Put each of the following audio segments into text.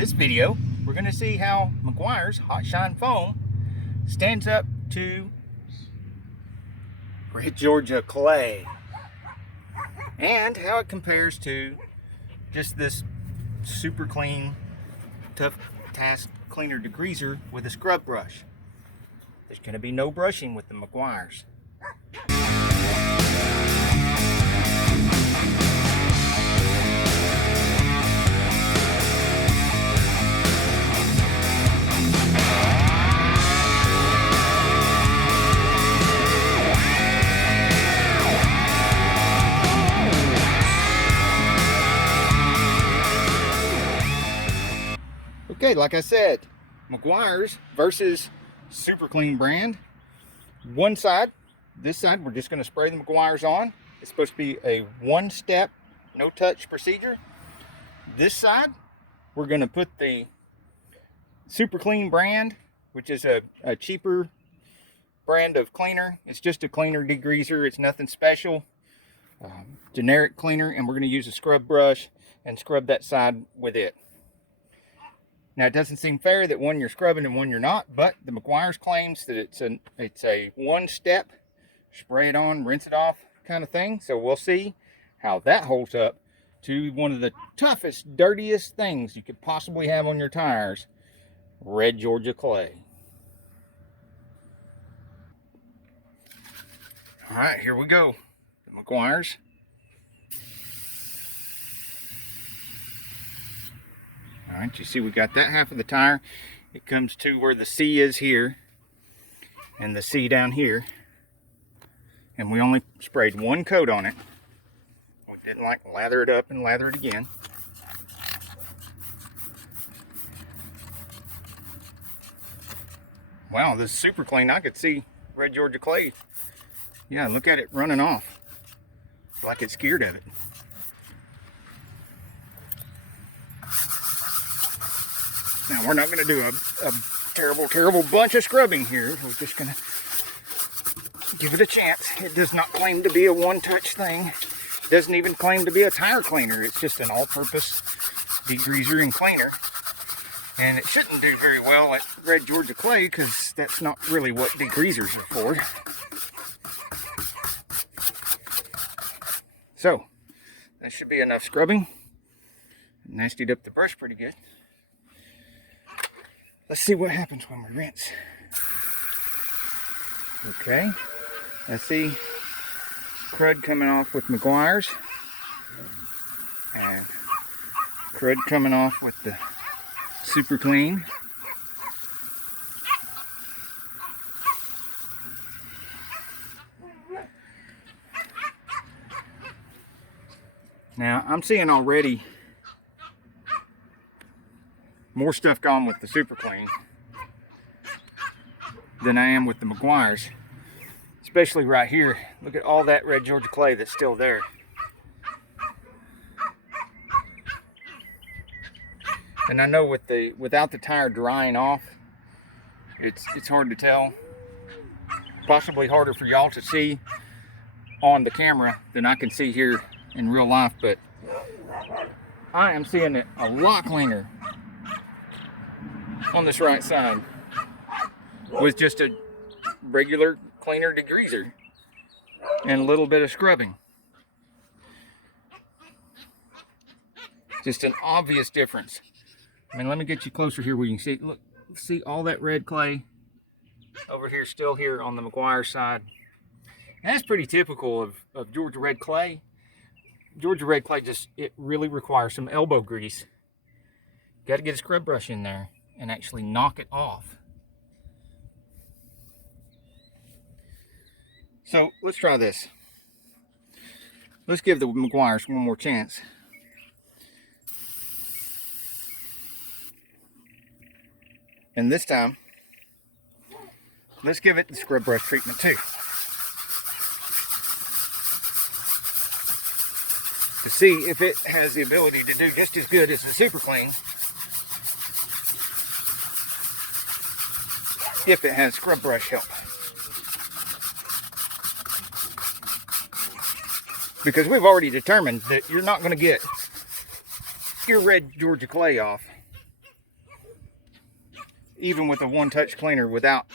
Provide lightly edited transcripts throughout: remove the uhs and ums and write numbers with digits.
this video, we're going to see how Meguiar's Hot Shine Foam stands up to Red Georgia clay, and how it compares to just this super clean, tough task cleaner degreaser with a scrub brush. There's going to be no brushing with the Meguiar's. Okay, like I said, Meguiar's versus Super Clean brand. One side, this side, we're just going to spray the Meguiar's on. It's supposed to be a one-step, no-touch procedure. This side, we're going to put the Super Clean brand, which is a cheaper brand of cleaner. It's just a cleaner degreaser. It's nothing special. Generic cleaner, and we're going to use a scrub brush and scrub that side with it. Now, it doesn't seem fair that one you're scrubbing and one you're not, but the Meguiar's claims that it's a one-step, spray it on, rinse it off kind of thing. So we'll see how that holds up to one of the toughest, dirtiest things you could possibly have on your tires, Red Georgia clay. All right, here we go. The Meguiar's. All right, you see we got that half of the tire. It comes to where the C is here and the C down here. And we only sprayed one coat on it. We didn't like lather it up and lather it again. Wow, this is super clean. I could see Red Georgia clay. Yeah, look at it running off. Like it's scared of it. Now, we're not going to do a terrible bunch of scrubbing here. We're just going to give it a chance. It does not claim to be a one-touch thing. It doesn't even claim to be a tire cleaner. It's just an all-purpose degreaser and cleaner. And it shouldn't do very well at Red Georgia clay because that's not really what degreasers are for. So, that should be enough scrubbing. Nastied up the brush pretty good. Let's see what happens when we rinse. Okay, I see crud coming off with Meguiar's and crud coming off with the Super Clean. Now, I'm seeing already more stuff gone with the Super Clean than I am with the Meguiar's. Especially right here. Look at all that Red Georgia clay that's still there. And I know without the tire drying off, it's hard to tell. Possibly harder for y'all to see on the camera than I can see here in real life, but I am seeing it a lot cleaner on this right side with just a regular cleaner degreaser and a little bit of scrubbing. Just an obvious difference. I mean, let me get you closer here where you can see, look, see all that red clay over here, still here on the Meguiar's side. And that's pretty typical of Georgia red clay. Georgia red clay it really requires some elbow grease. Got to get a scrub brush in there and actually knock it off. So let's try this. Let's give the Meguiar's one more chance. And this time, let's give it the scrub brush treatment too. To see if it has the ability to do just as good as the Super Clean. If it has scrub brush help. because we've already determined that you're not going to get your red Georgia clay off even with a one-touch cleaner without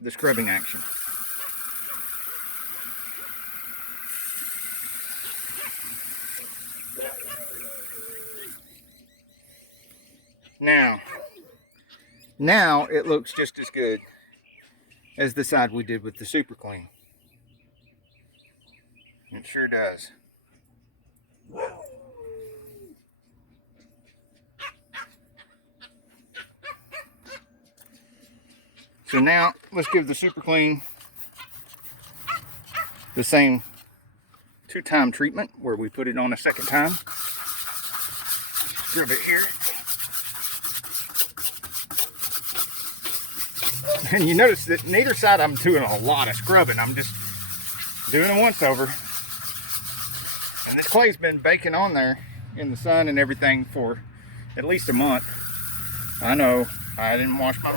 the scrubbing action. Now it looks just as good as the side we did with the super clean. It sure does. So now let's give the super clean the same 2-time treatment where we put it on a second time. Scrub it here. And you notice that neither side I'm doing a lot of scrubbing. I'm just doing a once over. And this clay's been baking on there in the sun and everything for at least a month. I know I didn't wash my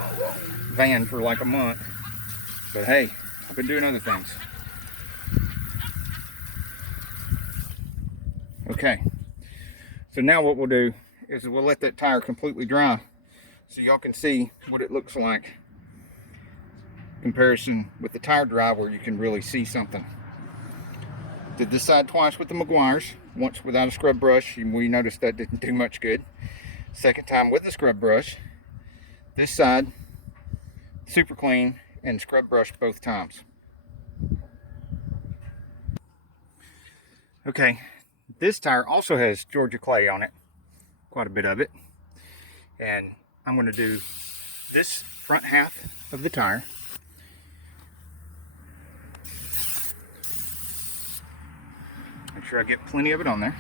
van for like a month, but hey, I've been doing other things. Okay, so now what we'll do is we'll let that tire completely dry so y'all can see what it looks like in comparison with the tire dry, where you can really see something. Did this side twice with the Meguiars, once without a scrub brush, and we noticed that didn't do much good. Second time with the scrub brush. This side super clean and scrub brush both times. Okay, this tire also has Georgia clay on it, quite a bit of it, and I'm going to do this front half of the tire. Make sure I get plenty of it on there,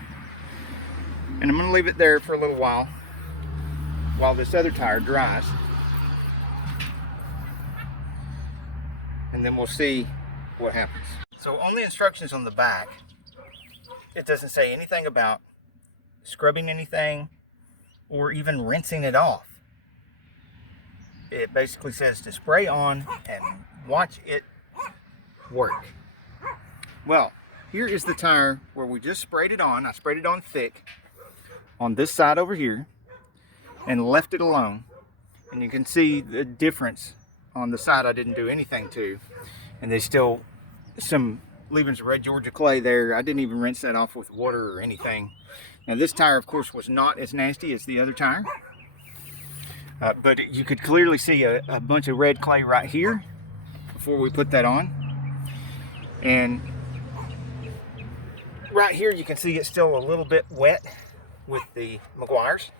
and I'm going to leave it there for a little while this other tire dries. And then we'll see what happens. So on the instructions on the back, it doesn't say anything about scrubbing anything or even rinsing it off. It basically says to spray on and watch it work. Well, here is the tire where we just sprayed it on. I sprayed it on thick on this side over here and left it alone. And you can see the difference on the side I didn't do anything to, and there's still some leavings of red Georgia clay there. I didn't even rinse that off with water or anything. Now this tire, of course, was not as nasty as the other tire, but you could clearly see a bunch of red clay right here before we put that on, and right here you can see it's still a little bit wet with the Meguiars,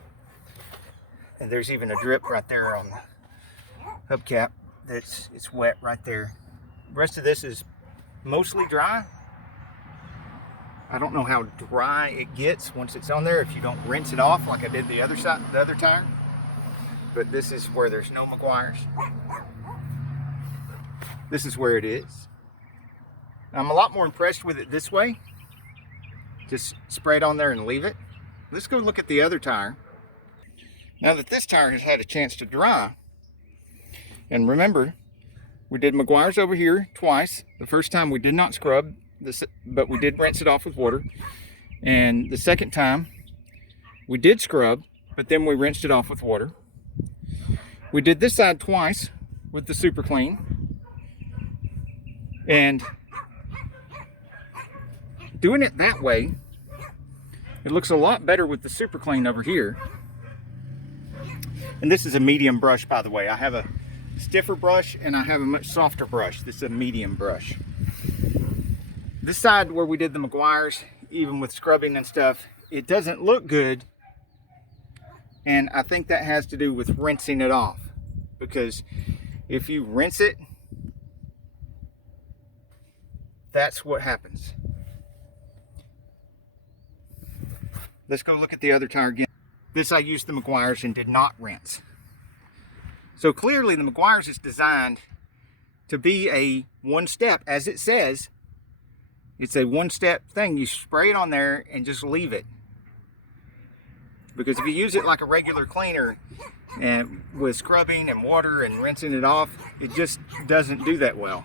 and there's even a drip right there on the hubcap. It's wet right there. The rest of this is mostly dry. I don't know how dry it gets once it's on there if you don't rinse it off like I did the other side, the other tire. But this is where there's no Meguiars. This is where it is. I'm a lot more impressed with it this way. Just spray it on there and leave it. Let's go look at the other tire. Now that this tire has had a chance to dry, and remember, we did Meguiars over here twice. The first time we did not scrub, but we did rinse it off with water. And the second time, we did scrub, but then we rinsed it off with water. We did this side twice with the super clean. And doing it that way, it looks a lot better with the super clean over here. And this is a medium brush, by the way. I have a stiffer brush and I have a much softer brush. This is a medium brush. This side where we did the Meguiars, even with scrubbing and stuff, it doesn't look good, and I think that has to do with rinsing it off, because if you rinse it, that's what happens. Let's go look at the other tire again. This I used the Meguiars and did not rinse. So clearly the Meguiars is designed to be a one-step, as it says. It's a one-step thing. You spray it on there and just leave it. Because if you use it like a regular cleaner and with scrubbing and water and rinsing it off, it just doesn't do that well.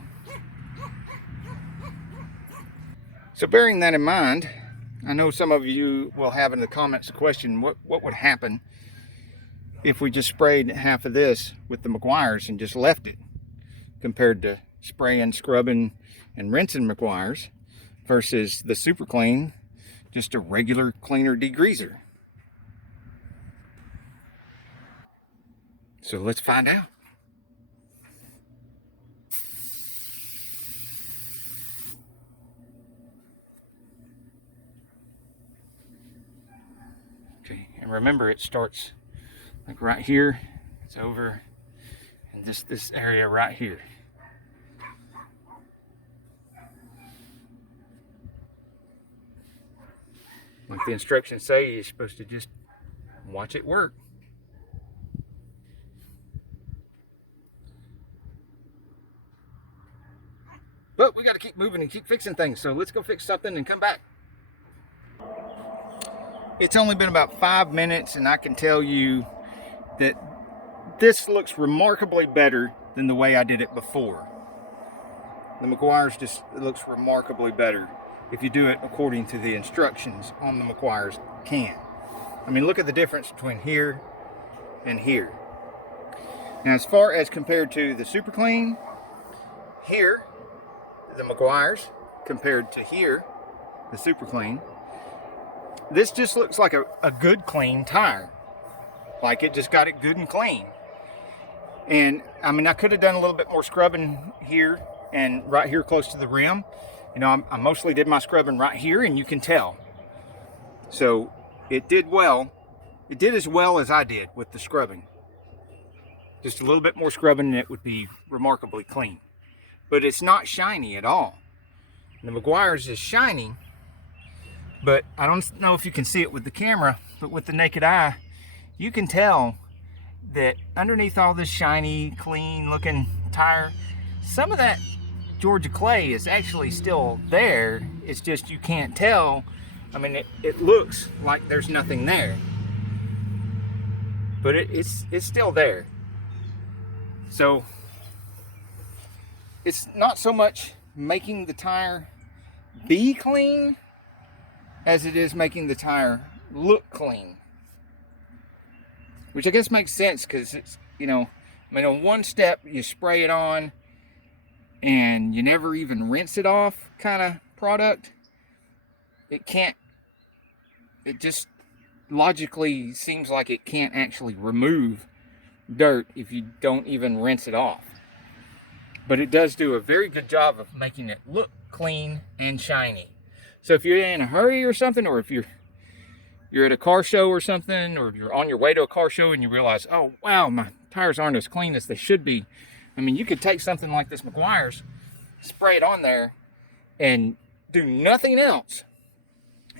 So bearing that in mind, I know some of you will have in the comments a question, what would happen if we just sprayed half of this with the Meguiars and just left it, compared to spraying, scrubbing, and rinsing Meguiars versus the Super Clean, just a regular cleaner degreaser. So let's find out. Okay, and remember it starts like right here. It's over in this area right here. Like the instructions say, you're supposed to just watch it work. But we got to keep moving and keep fixing things. So let's go fix something and come back. It's only been about 5 minutes, and I can tell you that this looks remarkably better than the way I did it before. The Meguiars just looks remarkably better if you do it according to the instructions on the Meguiars can. I mean, look at the difference between here and here. Now, as far as compared to the Super Clean, here, the Meguiars, compared to here, the Super Clean, this just looks like a good clean tire. Like it just got it good and clean. And I mean, I could have done a little bit more scrubbing here and right here close to the rim. You know, I mostly did my scrubbing right here, and you can tell. So it did well. It did as well as I did with the scrubbing. Just a little bit more scrubbing and it would be remarkably clean. But it's not shiny at all. The Meguiars is shiny, but I don't know if you can see it with the camera, but with the naked eye, you can tell that underneath all this shiny, clean looking tire, some of that Georgia clay is actually still there. It's just you can't tell. I mean, it looks like there's nothing there, but it's still there. So it's not so much making the tire be clean as it is making the tire look clean, which I guess makes sense because it's, you know, I mean, on one step you spray it on and you never even rinse it off kind of product. It just logically seems like it can't actually remove dirt if you don't even rinse it off. But it does do a very good job of making it look clean and shiny. So if you're in a hurry or something, or if you're at a car show or something, or you're on your way to a car show and you realize, oh wow, my tires aren't as clean as they should be. I mean, you could take something like this Meguiars, spray it on there, and do nothing else,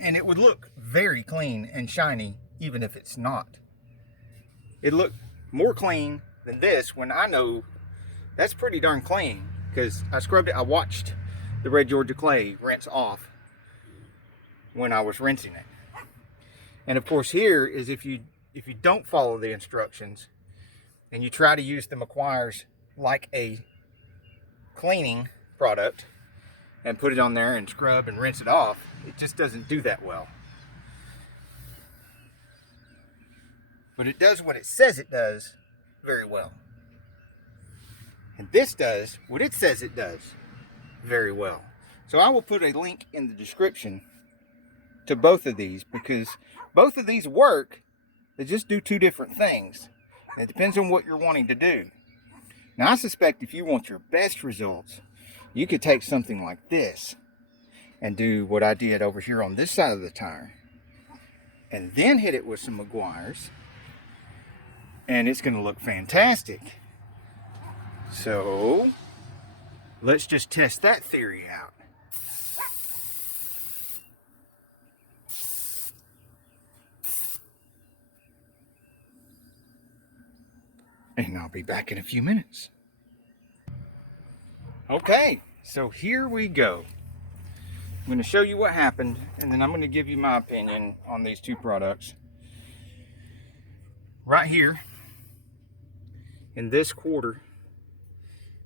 and it would look very clean and shiny, even if it's not. It'd look more clean than this when I know that's pretty darn clean, because I scrubbed it. I watched the red Georgia clay rinse off when I was rinsing it. And of course, here is if you don't follow the instructions and you try to use the Meguiars like a cleaning product and put it on there and scrub and rinse it off, it just doesn't do that well. But it does what it says it does very well. And this does what it says it does very well. So I will put a link in the description to both of these, because both of these work. They just do two different things. It depends on what you're wanting to do. Now, I suspect if you want your best results, you could take something like this and do what I did over here on this side of the tire, and then hit it with some Meguiars, and it's going to look fantastic. So let's just test that theory out. And I'll be back in a few minutes. Okay, so here we go. I'm going to show you what happened, and then I'm going to give you my opinion on these two products. Right here, in this quarter,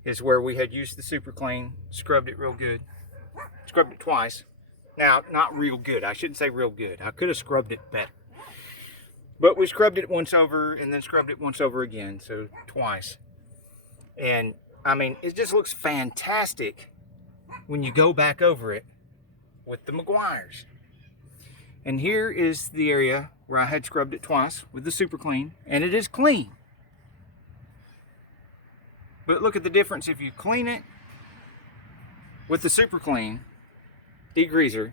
is where we had used the Super Clean, scrubbed it real good. Scrubbed it twice. Now, not real good. I shouldn't say real good. I could have scrubbed it better. But we scrubbed it once over and then scrubbed it once over again, so twice. And I mean, it just looks fantastic when you go back over it with the Meguiars. And here is the area where I had scrubbed it twice with the Super Clean, and it is clean. But look at the difference if you clean it with the Super Clean degreaser,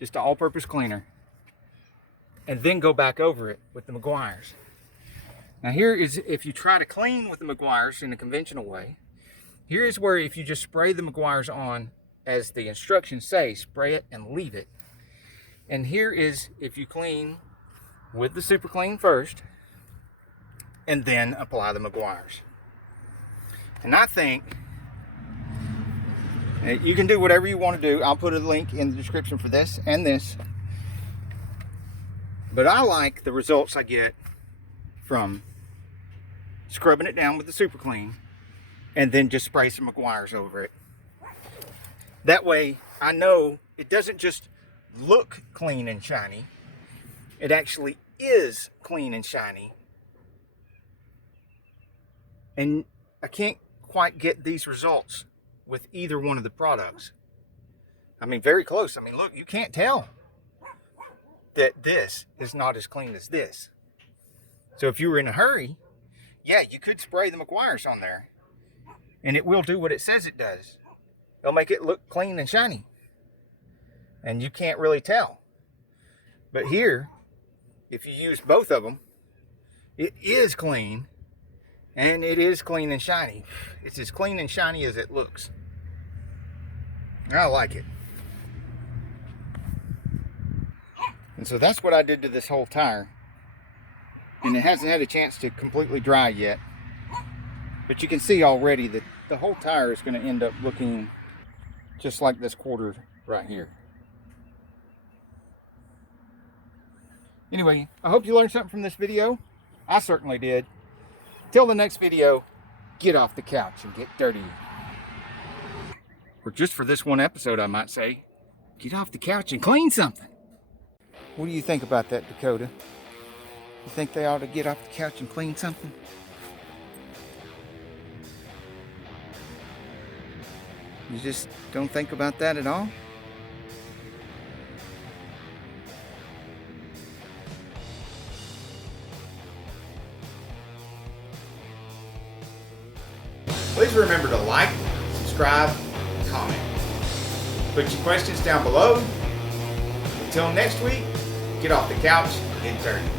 just an all-purpose cleaner, and then go back over it with the Meguiars. Now here is, if you try to clean with the Meguiars in a conventional way, here is where if you just spray the Meguiars on, as the instructions say, spray it and leave it. And here is if you clean with the Super Clean first, and then apply the Meguiars. And I think you can do whatever you want to do. I'll put a link in the description for this and this. But I like the results I get from scrubbing it down with the Super Clean and then just spray some Meguiars over it. That way I know it doesn't just look clean and shiny. It actually is clean and shiny. And I can't quite get these results with either one of the products. I mean, very close. I mean, look, you can't tell that this is not as clean as this. So if you were in a hurry, yeah, you could spray the Meguiars on there and it will do what it says it does. It'll make it look clean and shiny. And you can't really tell. But here, if you use both of them, it is clean, and it is clean and shiny. It's as clean and shiny as it looks. I like it. And so that's what I did to this whole tire. And it hasn't had a chance to completely dry yet. But you can see already that the whole tire is going to end up looking just like this quarter right here. Anyway, I hope you learned something from this video. I certainly did. Till the next video, get off the couch and get dirty. Or just for this one episode, I might say, get off the couch and clean something. What do you think about that, Dakota? You think they ought to get off the couch and clean something? You just don't think about that at all? Please remember to like, subscribe, and comment. Put your questions down below. Until next week, get off the couch and get dirty.